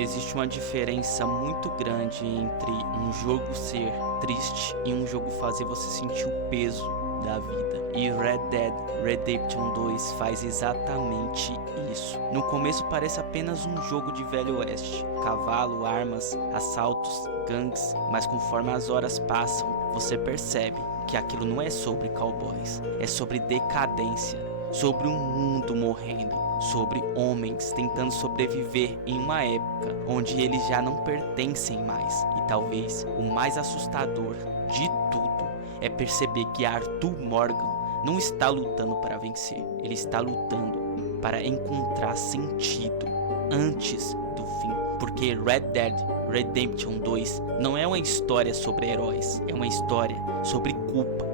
existe uma diferença muito grande entre um jogo ser triste e um jogo fazer você sentir o peso da vida. E Red Dead Redemption 2 faz exatamente isso. No começo parece apenas um jogo de Velho Oeste. Cavalo, armas, assaltos, gangues. Mas conforme as horas passam, você percebe que aquilo não é sobre cowboys. É sobre decadência, sobre um mundo morrendo, sobre homens tentando sobreviver em uma época onde eles já não pertencem mais. E talvez o mais assustador de tudo é perceber que Arthur Morgan não está lutando para vencer, ele está lutando para encontrar sentido antes do fim. Porque Red Dead Redemption 2 não é uma história sobre heróis, é uma história sobre culpa,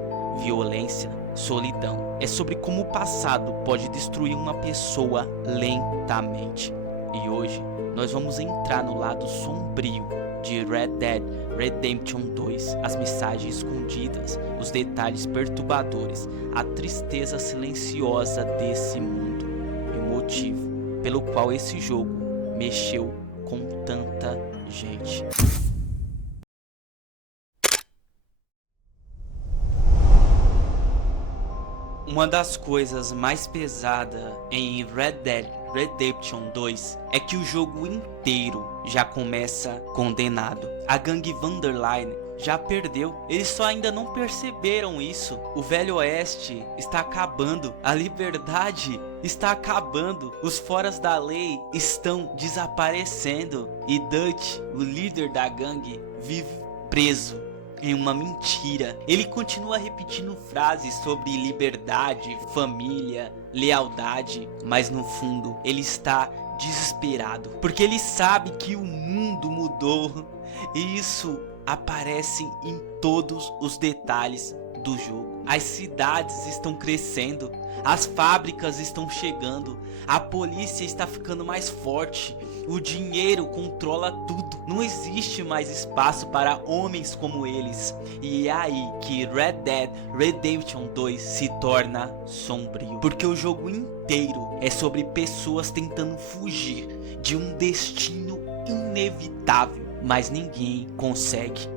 violência, solidão. É sobre como o passado pode destruir uma pessoa lentamente. E hoje nós vamos entrar no lado sombrio de Red Dead Redemption 2, as mensagens escondidas, os detalhes perturbadores, a tristeza silenciosa desse mundo e o motivo pelo qual esse jogo mexeu com tanta gente. Uma das coisas mais pesadas em Red Dead Redemption 2 é que o jogo inteiro já começa condenado. A gangue Vanderline já perdeu, eles só ainda não perceberam isso. O Velho Oeste está acabando, a liberdade está acabando, os foras da lei estão desaparecendo e Dutch, o líder da gangue, vive preso em uma mentira. Ele continua repetindo frases sobre liberdade, família, lealdade, mas no fundo ele está desesperado, porque ele sabe que o mundo mudou e isso aparece em todos os detalhes do jogo. As cidades estão crescendo, as fábricas estão chegando, a polícia está ficando mais forte, o dinheiro controla tudo, não existe mais espaço para homens como eles. E é aí que Red Dead Redemption 2 se torna sombrio, porque o jogo inteiro é sobre pessoas tentando fugir de um destino inevitável, mas ninguém consegue.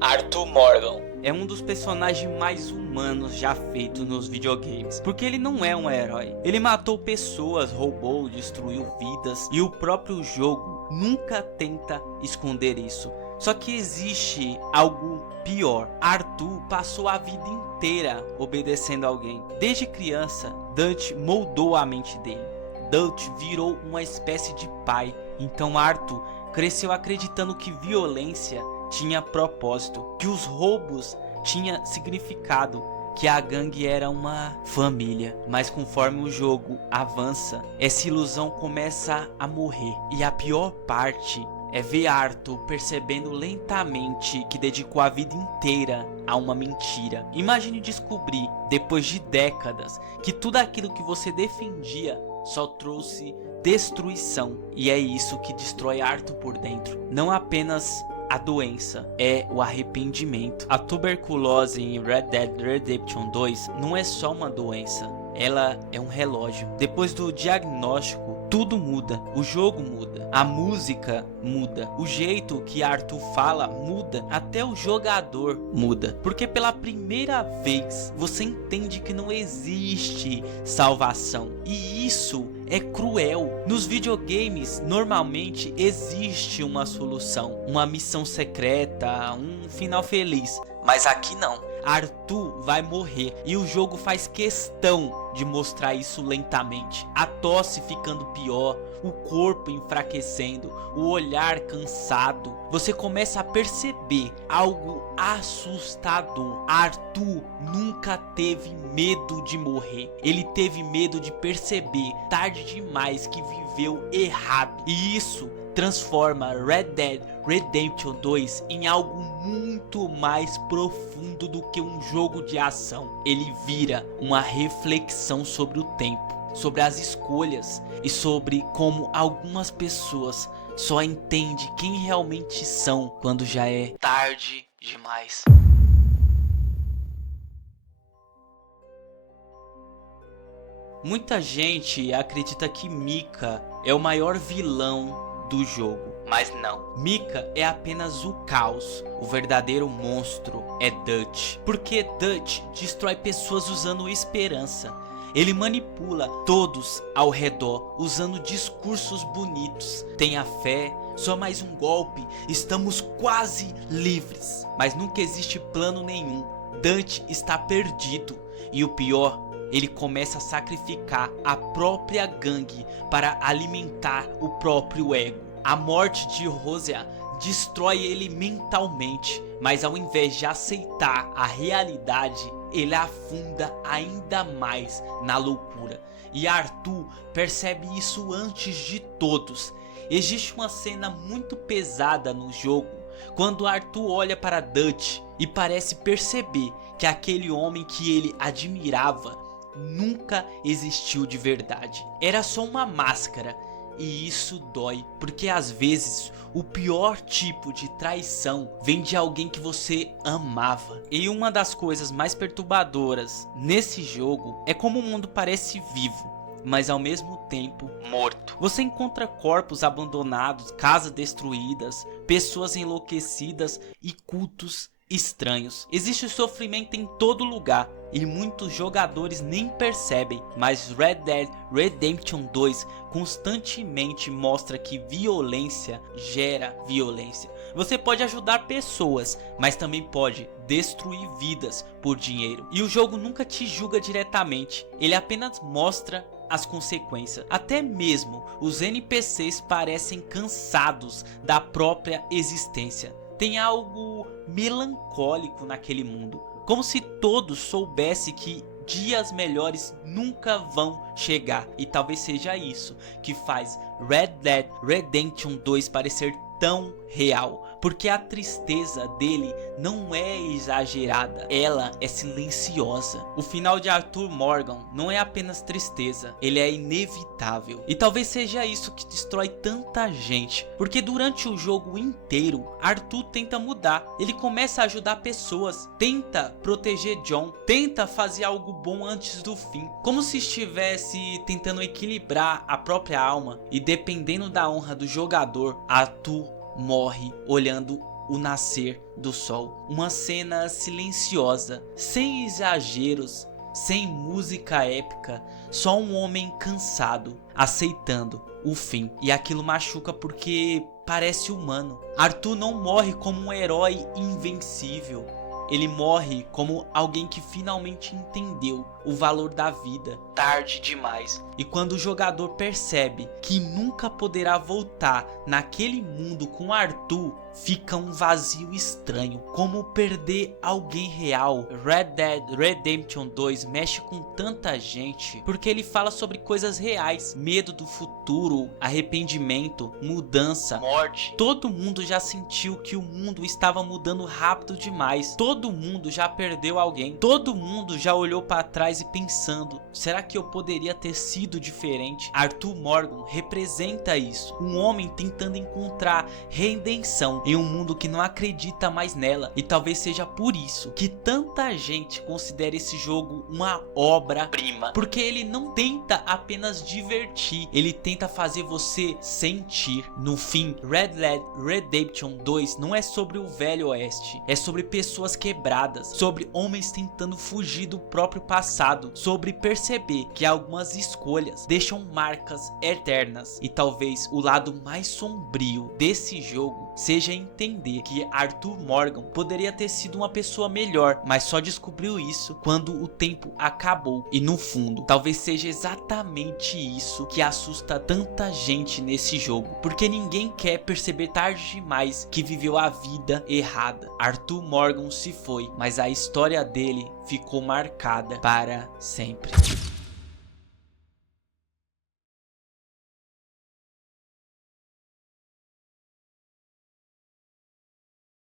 Arthur Morgan é um dos personagens mais humanos já feitos nos videogames, porque ele não é um herói. Ele matou pessoas, roubou, destruiu vidas e o próprio jogo nunca tenta esconder isso. Só que existe algo pior. Arthur passou a vida inteira obedecendo alguém. Desde criança, Dutch moldou a mente dele. Dutch virou uma espécie de pai. Então Arthur cresceu acreditando que violência tinha propósito, que os roubos tinha significado, que a gangue era uma família. Mas conforme o jogo avança, essa ilusão começa a morrer. E a pior parte é ver Arthur percebendo lentamente que dedicou a vida inteira a uma mentira. Imagine descobrir, depois de décadas, que tudo aquilo que você defendia só trouxe destruição. E é isso que destrói Arthur por dentro. Não apenas a doença, é o arrependimento. A tuberculose em Red Dead Redemption 2 não é só uma doença, ela é um relógio. Depois do diagnóstico, tudo muda, o jogo muda, a música muda, o jeito que Arthur fala muda, até o jogador muda, porque pela primeira vez você entende que não existe salvação, e isso é cruel. Nos videogames normalmente existe uma solução, uma missão secreta, um final feliz, mas aqui não. Arthur vai morrer e o jogo faz questão de mostrar isso lentamente. A tosse ficando pior, o corpo enfraquecendo, o olhar cansado. Você começa a perceber algo assustador. Arthur nunca teve medo de morrer. Ele teve medo de perceber tarde demais que viveu errado. E isso transforma Red Dead Redemption 2 em algo muito mais profundo do que um jogo de ação. Ele vira uma reflexão sobre o tempo, sobre as escolhas e sobre como algumas pessoas só entendem quem realmente são quando já é tarde demais. Muita gente acredita que Micah é o maior vilão do jogo. Mas não, Mika é apenas o caos. O verdadeiro monstro é Dutch, porque Dutch destrói pessoas usando esperança. Ele manipula todos ao redor usando discursos bonitos. Tenha fé, só mais um golpe, estamos quase livres. Mas nunca existe plano nenhum. Dutch está perdido. E o pior, ele começa a sacrificar a própria gangue para alimentar o próprio ego. A morte de Rosia destrói ele mentalmente, mas ao invés de aceitar a realidade, ele afunda ainda mais na loucura. E Arthur percebe isso antes de todos. Existe uma cena muito pesada no jogo, quando Arthur olha para Dutch e parece perceber que aquele homem que ele admirava nunca existiu de verdade. Era só uma máscara. E isso dói, porque às vezes o pior tipo de traição vem de alguém que você amava. E uma das coisas mais perturbadoras nesse jogo é como o mundo parece vivo, mas ao mesmo tempo morto. Você encontra corpos abandonados, casas destruídas, pessoas enlouquecidas e cultos estranhos. Existe sofrimento em todo lugar e muitos jogadores nem percebem, mas Red Dead Redemption 2 constantemente mostra que violência gera violência. Você pode ajudar pessoas, mas também pode destruir vidas por dinheiro. E o jogo nunca te julga diretamente, ele apenas mostra as consequências. Até mesmo os NPCs parecem cansados da própria existência. Tem algo melancólico naquele mundo, como se todos soubessem que dias melhores nunca vão chegar. E talvez seja isso que faz Red Dead Redemption 2 parecer tão real, porque a tristeza dele não é exagerada, ela é silenciosa. O final de Arthur Morgan não é apenas tristeza, ele é inevitável. E talvez seja isso que destrói tanta gente, porque durante o jogo inteiro Arthur tenta mudar, ele começa a ajudar pessoas, tenta proteger John, tenta fazer algo bom antes do fim, como se estivesse tentando equilibrar a própria alma. E dependendo da honra do jogador, Arthur morre olhando o nascer do sol. Uma cena silenciosa, sem exageros, sem música épica, só um homem cansado aceitando o fim. E aquilo machuca porque parece humano. Arthur não morre como um herói invencível. Ele morre como alguém que finalmente entendeu o valor da vida, tarde demais. E quando o jogador percebe que nunca poderá voltar naquele mundo com Arthur, fica um vazio estranho, como perder alguém real. Red Dead Redemption 2 mexe com tanta gente porque ele fala sobre coisas reais, medo do futuro, arrependimento, mudança, morte. Todo mundo já sentiu que o mundo estava mudando rápido demais. Todo mundo já perdeu alguém. Todo mundo já olhou para trás e pensando, será que eu poderia ter sido diferente? Arthur Morgan representa isso, um homem tentando encontrar redenção em um mundo que não acredita mais nela. E talvez seja por isso que tanta gente considera esse jogo uma obra-prima, porque ele não tenta apenas divertir, ele tenta fazer você sentir. No fim, Red Dead Redemption 2 não é sobre o Velho Oeste, é sobre pessoas quebradas, sobre homens tentando fugir do próprio passado, sobre perceber que algumas escolhas deixam marcas eternas. E talvez o lado mais sombrio desse jogo seja entender que Arthur Morgan poderia ter sido uma pessoa melhor, mas só descobriu isso quando o tempo acabou. E no fundo, talvez seja exatamente isso que assusta tanta gente nesse jogo, porque ninguém quer perceber tarde demais que viveu a vida errada. Arthur Morgan se foi, mas a história dele ficou marcada para sempre.